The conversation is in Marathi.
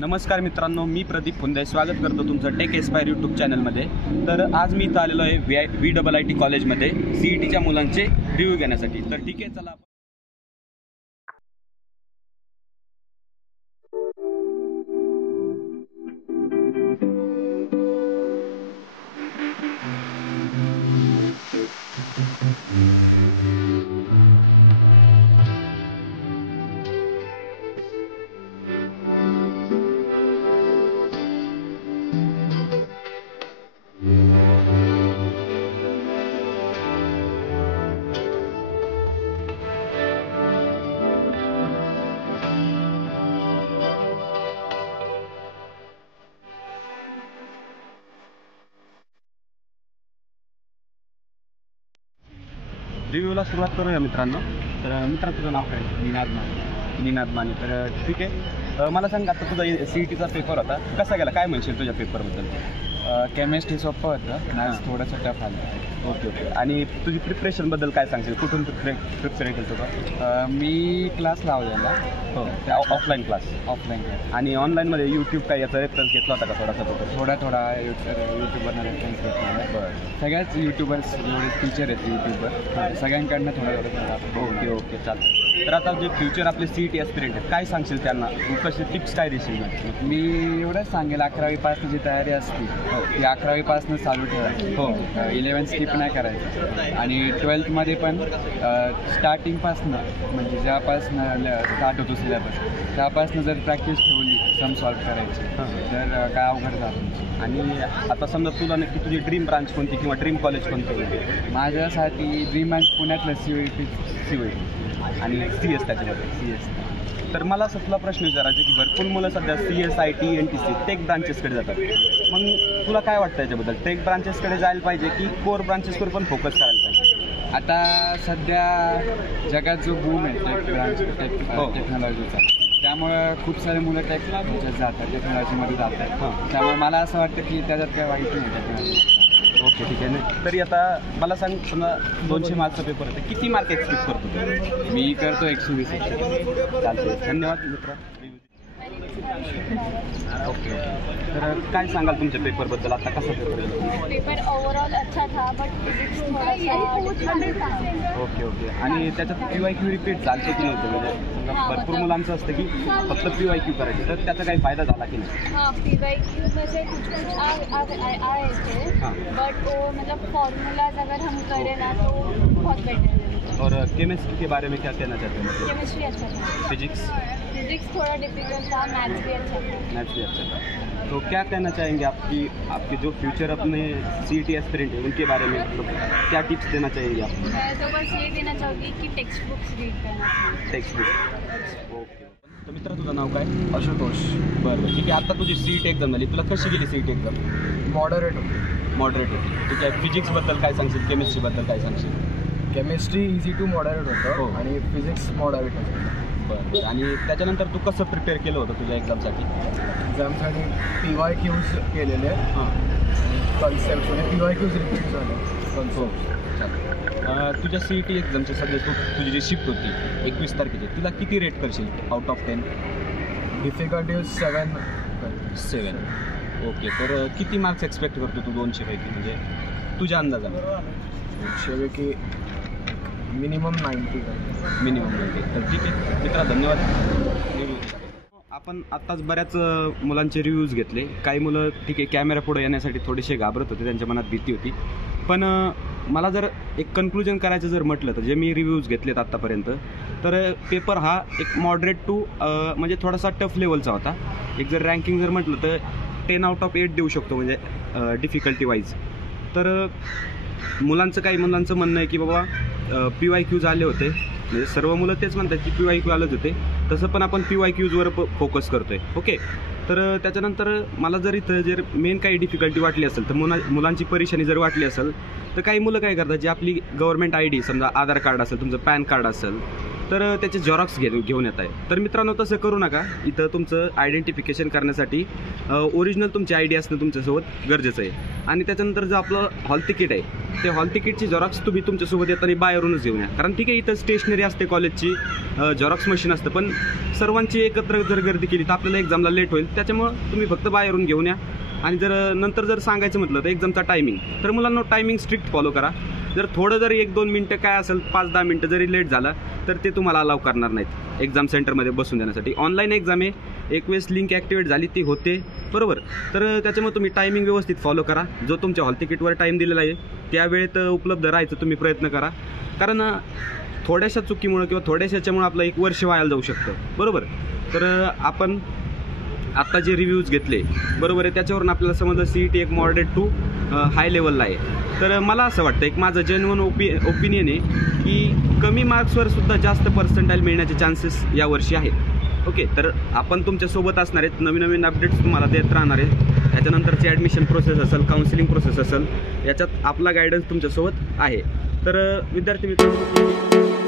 नमस्कार मित्रांनो, मी प्रदीप फुंदे स्वागत करतो तुमचं टेक एस्पायर यूट्यूब चॅनलमध्ये। तर आज मी इथं आलेलो आहे VIIT कॉलेजमध्ये CETच्या मुलांचे रिव्ह्यू घेण्यासाठी। तर ठीक आहे, चला रिव्ह्यूला सुरुवात करूया मित्रांनो। तर मित्रांनो, तुझं नाव काय? निनाद माने। तर ठीक आहे, मला सांग, आता तुझा CETचा पेपर होता, कसा गेला? काय म्हणशील तुझ्या पेपरबद्दल? केमिस्ट्री सोपं होतं, मॅथ्स थोडंसं टफ आलं। ओके। आणि तुझी प्रिपरेशनबद्दल काय सांगशील? कुठून प्रिपेअर केलं तुझं? मी क्लास लावलेला, हो, ऑफलाईन क्लास आणि ऑनलाईनमध्ये यूट्यूब काय याचा रेफरन्स घेतला होता का? थोडा यूट्यूबवरनं रेफरन्स घेतला। बरं, सगळ्याच यूट्यूबर्स जेवढे टीचर आहेत यूट्यूबवर सगळ्यांकडनं थोडं ओके चालतं। तर आता जे फ्युचर आपले CET ॲस्पिरंट आहेत, काय सांगशील त्यांना? कसे टिप्स काय देशील? मी एवढंच सांगेल, 11वीपासून जी तयारी असते ती 11वीपासून चालू ठेवायची। हो, 11th स्किप नाही करायचं। आणि 12thमध्ये पण स्टार्टिंगपासनं, म्हणजे ज्यापासून स्टार्ट होतो सिलेबस त्यापासून जर प्रॅक्टिस ठेवली सम सॉल्व करायची तर काय अवघड झालं। आणि आता समजा तुला नक्की तुझी ड्रीम ब्रांच कोणती किंवा ड्रीम कॉलेज कोणतं? माझ्यासाठी ड्रीम ब्रांच पुण्यातलं CET आणि CS त्याच्यामध्ये। CS। तर मला असं तुला प्रश्न विचारायचा की भरपूर मुलं सध्या CS, IT, NTC टेक ब्रांचेसकडे जातात। मग तुला काय वाटतं याच्याबद्दल? टेक ब्रांचेसकडे जायला पाहिजे की कोर ब्रांचेसवर पण फोकस करायला पाहिजे? आता सध्या जगात जो बूम आहे टेक्नॉलॉजीचा, त्यामुळं खूप सारे मुलं टेक्नॉलॉजीत जातात, टेक्नॉलॉजीमध्ये जातात। त्यामुळे मला असं वाटतं की त्याच्यात काय वाईट नाही टेक्नॉलॉजी। ओके, ठीक आहे। तरी आता मला सांग, समजा 200 मार्क्सचा पेपर होता, किती मार्क एक्सपेक्ट करतो? मी करतो 120। चालते, धन्यवाद मित्र। ओके, तर काय सांगाल तुमच्या पेपरबद्दल? आता कसा पेपर ओवरऑल अच्छा था, बट फिजिक्स थोड़ा सा। ओके। आणि त्याच्यात PYQ रिपीट झालं की नव्हतं? म्हणजे भरपूर मुलांचं असतं की फक्त PYQ करायचं, तर त्याचा काही फायदा झाला की नाही? हाँ, PYQ में से कुछ आए थे, बट वो मतलब फॉर्मूलाज अगर हम करें ना तो बहुत बेटर है। और केमिस्ट्री के बारे में क्या कहना चाहते हैं? केमिस्ट्री अच्छा था, फिजिक्स थोड़ा डिफिकल्ट था, मैथ्स भी अच्छा था। तो क्या कहना चाहेंगे आपके जो फ्यूचर अपने CET एस्पिरेंट है उनके बारे में, मतलब क्या टिप्स देना चाहेंगे आप? मैं तो बस ये देना चाहूँगी कि टेक्स्ट बुक्स रीड करना चाहिए। Text book. ओके। तर मित्र, तुझं नाव काय? आशुतोष। बरं, ठीक आहे। आता तुझी CET एक्झाम झाली, तुला कशी गेली CET एक्झाम? मॉडरेट होती। मॉडरेट होती, ठीक आहे। फिजिक्सबद्दल काय सांगशील? केमिस्ट्रीबद्दल काय सांगशील? केमिस्ट्री इझी टू मॉडरेट होतं आणि फिजिक्स मॉडरेट होतं। बरं, आणि त्याच्यानंतर तू कसं प्रिपेअर केलं होतं तुझ्या एक्झामसाठी? एक्झामसाठी PYQs केलेले, कन्सेप्ट म्हणजे PYQs रिपीट झाले कन्सेप्ट। तुझ्या CET एक्झामची सध्या तुझी जी शिफ्ट होती 21 तारखेची, तिला किती रेट करशील आउट ऑफ 10? डिफिकल्टी 7. ओके, तर किती मार्क्स एक्सपेक्ट करतो तू 200 पैकी, म्हणजे तुझ्या अंदाजाने? 200 पैकी मिनिमम 90. तर ठीक आहे मित्रा, धन्यवाद। आपण आत्ताच बऱ्याच मुलांचे रिव्ह्यूज घेतले। काही मुलं ठीक आहे, कॅमेरा पुढे येण्यासाठी थोडेसे घाबरत होते, त्यांच्या मनात भीती होती। पण मला जर एक कन्क्लुजन करायचं जर म्हटलं तर जे मी रिव्ह्यूज घेतलेत आत्तापर्यंत, तर पेपर हा एक मॉडरेट टू म्हणजे थोडासा टफ लेवलचा होता। एक जर रँकिंग जर म्हटलं तर 10 आउट ऑफ 8 देऊ शकतो, म्हणजे डिफिकल्टी वाईज। तर काही मुलांचं म्हणणं आहे की बाबा PYQs आले होते, म्हणजे सर्व मुलं तेच म्हणतात की PYQ आलेच होते, तसं पण आपण PYQsवर फोकस करतोय। ओके, तर त्याच्यानंतर मला जर इथं जर मेन काही डिफिकल्टी वाटली असेल, तर मुलांची परेशानी जर वाटली असेल, तर काही मुलं काय करतात, जी आपली गव्हर्नमेंट ID, समजा आधार कार्ड असेल, तुमचं पॅन कार्ड असेल, तर त्याचे झेरॉक्स घेऊन येत आहे। तर मित्रांनो, तसं करू नका। इथं तुमचं आयडेंटिफिकेशन करण्यासाठी ओरिजिनल तुमची ID असणं तुमच्यासोबत गरजेचं आहे। आणि त्याच्यानंतर जो आपलं हॉल तिकीट आहे ते हॉल तिकीटची झेरॉक्स तुम्ही तुमच्यासोबत येताना बाहेरूनच घेऊन या. कारण ठीक आहे इथं स्टेशनरी असते कॉलेजची, झेरॉक्स मशीन असतं, पण सर्वांची एकत्र जर गर्दी केली तर आपल्याला एक्झामला लेट होईल. त्याच्यामुळं तुम्ही फक्त बाहेरून घेऊन या. आणि नंतर जर सांगायचं म्हटलं तर एक्झामचा टायमिंग, तर मुलांना टायमिंग स्ट्रिक्ट फॉलो करा. जर थोडं जरी 1-2 मिनटं काय असेल 5-10 मिनटं जरी लेट झाला तर ते तुम्हाला अलाव करणार नाहीत एक्झाम सेंटरमध्ये बसून देण्यासाठी. ऑनलाईन एक्झाम आहे, एक वेळेस लिंक ॲक्टिवेट झाली ती होते, बरोबर. तर त्याच्यामुळे तुम्ही टायमिंग व्यवस्थित फॉलो करा. जो तुमच्या हॉल तिकीटवर टाईम दिलेला आहे त्या वेळेत उपलब्ध राहायचं तुम्ही प्रयत्न करा. कारण थोड्याशा चुकीमुळं किंवा थोड्याशाच्यामुळं आपलं 1 वर्ष वायाला जाऊ शकतं, बरोबर. तर आपण आत्ता जे रिव्ह्यूज घेतले, बरोबर आहे, त्याच्यावरून आपल्याला समजलं CET एक मॉडरेट टू हाय लेवलला आहे. तर मला असं वाटतं, एक माझं जेन्युइन ओपिनियन आहे की कमी मार्क्सवर सुद्धा जास्त पर्सेंटाईल मिळण्याचे चान्सेस यावर्षी आहेत. ओके, तर आपण तुमच्यासोबत असणार आहेत, नवीन अपडेट्स तुम्हाला देत राहणार आहेत. त्याच्यानंतरची ॲडमिशन प्रोसेस असेल, काउन्सिलिंग प्रोसेस असेल, याच्यात आपला गायडन्स तुमच्यासोबत आहे. तर विद्यार्थी मित्रांनो,